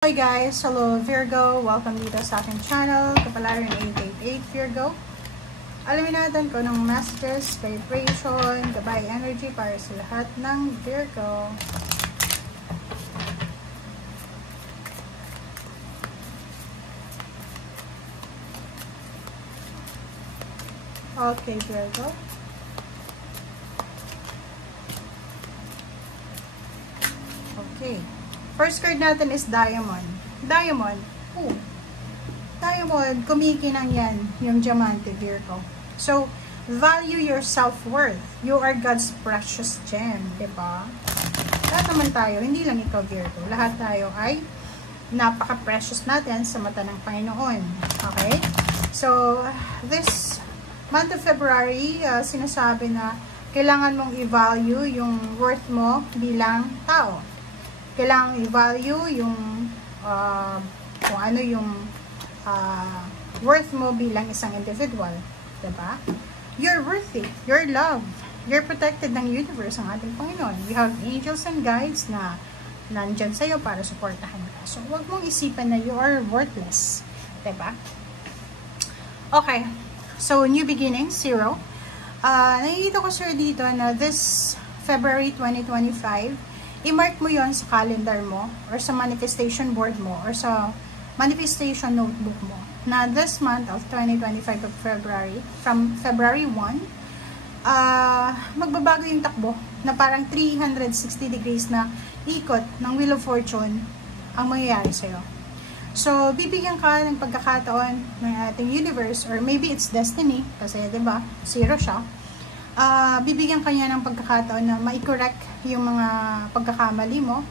Hi guys! Hello Virgo! Welcome dito sa aking channel, Kapalaran 888 Virgo. Alamin natin kung anong messages, vibration, gabay energy para sa lahat ng Virgo. Okay, Virgo. Okay. First card natin is Diamond. Diamond. Oh. Diamond, kumikinang yan, yung diamante, Virgo. So, value your self-worth. You are God's precious gem, diba? Lahat naman tayo, hindi lang ikaw, Virgo. Lahat tayo ay napaka-precious natin sa mata ng Panginoon. Okay? So, this month of February, sinasabi na kailangan mong i-value yung worth mo bilang tao. Kailangan i-value yung kung ano yung worth mo bilang isang individual. Diba? You're worthy. You're loved. You're protected ng universe, ang ating Panginoon. We have angels and guides na nandyan sa'yo para supportahan ka. So, huwag mong isipan na you are worthless. Diba? Okay. So, new beginning, 0. Nakikita ko sir dito na this February 2025, i-mark mo yon sa calendar mo or sa manifestation board mo or sa manifestation notebook mo na this month of 2025 of February, from February 1, magbabago yung takbo na parang 360 degrees na ikot ng Wheel of Fortune ang mangyayari sa'yo. So, bibigyan ka ng pagkakataon ng ating universe or maybe it's destiny kasi diba, 0 siya. Bibigyan kanya ng pagkakataon na ma-correct yung mga pagkakamali mo,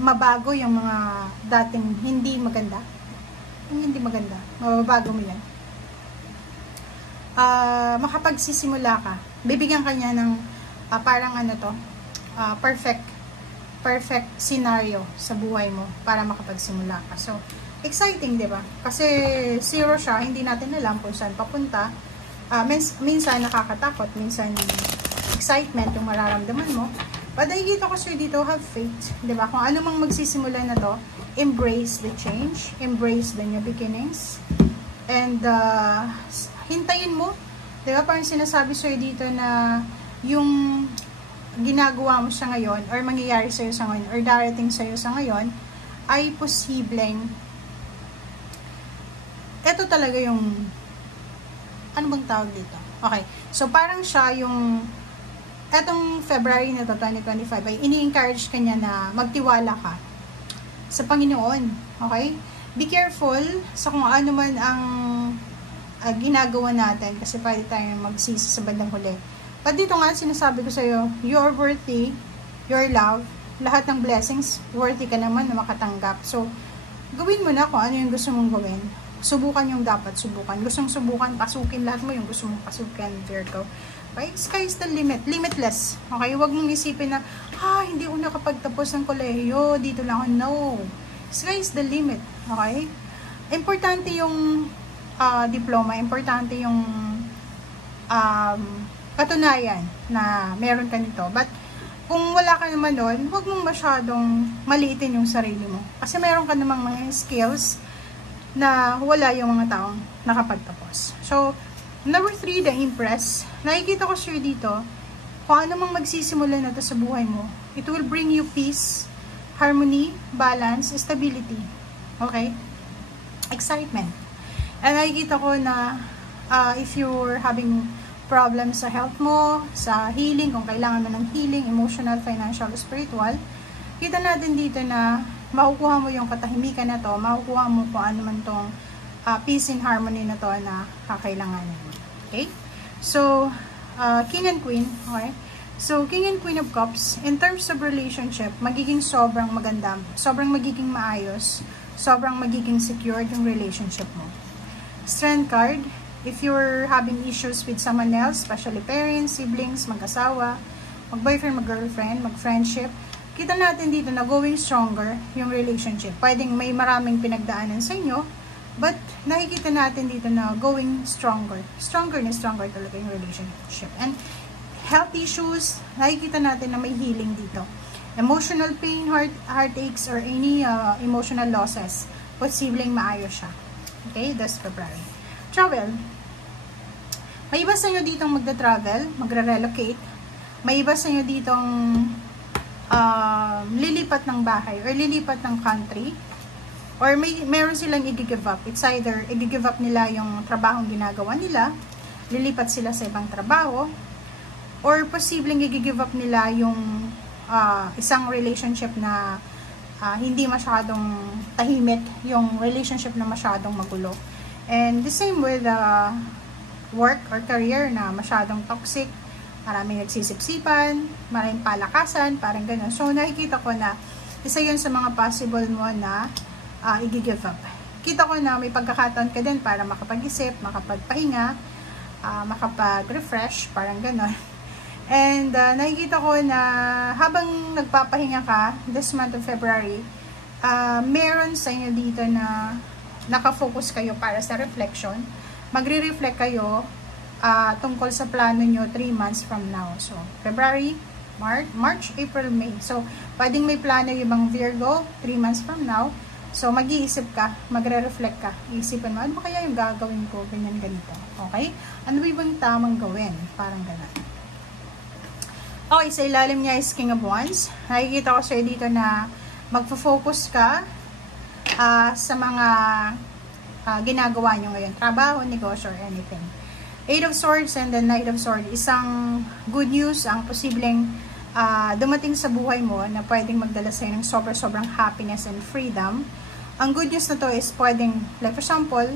mabago yung mga dating hindi maganda. Yung hindi maganda, mababago mo yan. Makapagsisimula ka, bibigyan kanya ng parang ano to, perfect scenario sa buhay mo para makapagsimula ka. So, exciting, di ba? Kasi 0 siya, hindi natin alam kung saan papunta. Minsan nakakatakot, minsan excitement yung mararamdaman mo. But nakikita ko sir dito, have faith. Diba? Kung ano mang magsisimula na to, embrace the change, embrace the new beginnings, and hintayin mo. Diba? Parang sinasabi sir dito na yung ginagawa mo sa ngayon, or mangyayari sa'yo sa ngayon, or darating sa'yo sa ngayon, ay posibleng ito talaga yung ano bang tawag dito? Okay. So, parang siya yung etong February na to, 2025, ay ini-encourage kanya na magtiwala ka sa Panginoon. Okay? Be careful sa kung ano man ang ginagawa natin kasi pwede tayong magsisi sa bandang huli. But dito nga, sinasabi ko sa'yo, you're worthy, you're loved, lahat ng blessings, worthy ka naman na makatanggap. So, gawin mo na kung ano yung gusto mong gawin. Subukan yung dapat subukan. Gustong subukan, pasukin lahat mo yung gusto mong pasukin, Virgo. Okay? Sky is the limit. Limitless. Okay? Huwag mong isipin na, hindi ko nakapagtapos ng kolehiyo. Dito lang ako. No. Sky is the limit. Okay? Importante yung diploma. Importante yung katunayan na meron ka nito. But, kung wala ka naman doon, huwag mong masyadong maliitin yung sarili mo. Kasi meron ka namang mga skills na wala yung mga taong nakapagtapos. So, number 3, the Empress. Nakikita ko sure dito, kung ano mang magsisimula na to sa buhay mo, it will bring you peace, harmony, balance, stability. Okay? Excitement. And nakikita ko na if you're having problems sa health mo, sa healing, kung kailangan mo ng healing, emotional, financial, spiritual, kita natin dito na makukuha mo yung katahimikan na to, makukuha mo kung ano man tong peace and harmony na to na kakailanganin mo. Okay? So, King and Queen, okay? So, King and Queen of Cups, in terms of relationship, magiging sobrang maganda, sobrang magiging maayos, sobrang magiging secured yung relationship mo. Strength card, if you're having issues with someone else, especially parents, siblings, mag-asawa, mag-boyfriend, mag-girlfriend, mag-friendship, kita natin dito na going stronger yung relationship. Pwedeng may maraming pinagdaanan sa inyo, but nakikita natin dito na going stronger. Stronger na stronger talaga yung relationship. And health issues, nakikita natin na may healing dito. emotional pain, heartaches, or any emotional losses, posibleng maayos siya. Okay, that's February. Travel. May iba sa inyo ditong magda-travel, magre-relocate. May iba sa inyo ditong lilipat ng bahay or lilipat ng country. Or meron silang i-give up. It's either i-give up nila yung trabahong ginagawa nila, lilipat sila sa ibang trabaho, or posibleng i-give up nila yung isang relationship na hindi masyadong tahimik, yung relationship na masyadong magulo. And the same with work or career na masyadong toxic, maraming nagsisipsipan, maraming palakasan, parang ganun. So nakikita ko na isa yun sa mga possible mo na i-give up. Kita ko na may pagkakataon ka din para makapag-isip, makapagpahinga, makapag-refresh, parang gano'n. And nakikita ko na habang nagpapahinga ka, this month of February, meron sa inyo dito na nakafocus kayo para sa reflection. Magre-reflect kayo tungkol sa plano nyo 3 months from now. So, February, March, April, May. So, pwedeng may plano yung mga Virgo 3 months from now. So, mag-iisip ka, magre-reflect ka. Iisipin mo, ano ba kaya yung gagawin ko, ganyan, ganito. Okay? Ano ba yung tamang gawin? Parang ganun. Okay, sa ilalim niya is King of Wands. Nakikita ko sa'yo dito na magfo-focus ka sa mga ginagawa nyo ngayon. Trabaho, negosyo, or anything. Eight of Swords and the Knight of Swords. Isang good news ang posibleng dumating sa buhay mo na pwedeng magdala sa'yo ng sobrang happiness and freedom. Ang good news na to is pwedeng, like for example,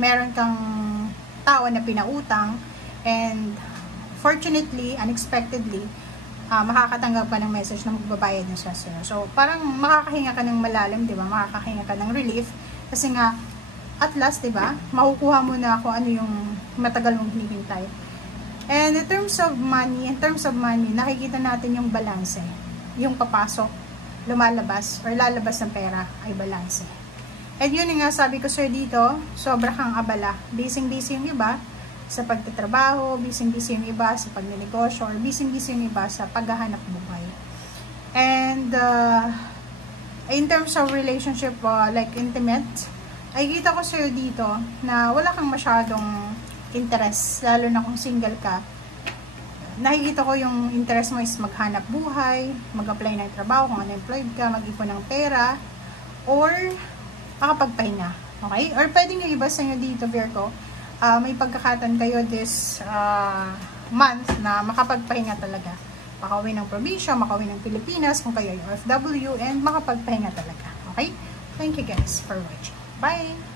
meron kang tao na pinautang and fortunately, unexpectedly, makakatanggap ka ng message na magbabayad na siya sa'yo. So, parang makakahinga ka ng malalim, di ba? Makakahinga ka ng relief kasi nga, at last, di ba? Makukuha mo na kung ano yung matagal mong hinihintay. And in terms of money, nakikita natin yung balance. Yung papasok, lumalabas, or lalabas ng pera ay balance. And yun nga sabi ko sir dito, sobra kang abala. Busy-busy yung iba sa pagtatrabaho, busy-busy yung iba sa pagnenegosyo, or busy-busy yung iba sa paghahanap buhay. And in terms of relationship, like intimate, ay kita ko sa'yo dito na wala kang masyadong interest, lalo na kung single ka. Nakikita ko yung interest mo is maghanap buhay, mag-apply ng trabaho kung unemployed ka, mag-ipon ng pera, or makapagpahinga. Okay? Or pwedeng yung iba sa inyo dito, Virgo, may pagkakataon kayo this month na makapagpahinga talaga. Makauwi ng probinsya, makauwi ng Pilipinas, kung kayo ay OFW, and makapagpahinga talaga. Okay? Thank you guys for watching. Bye!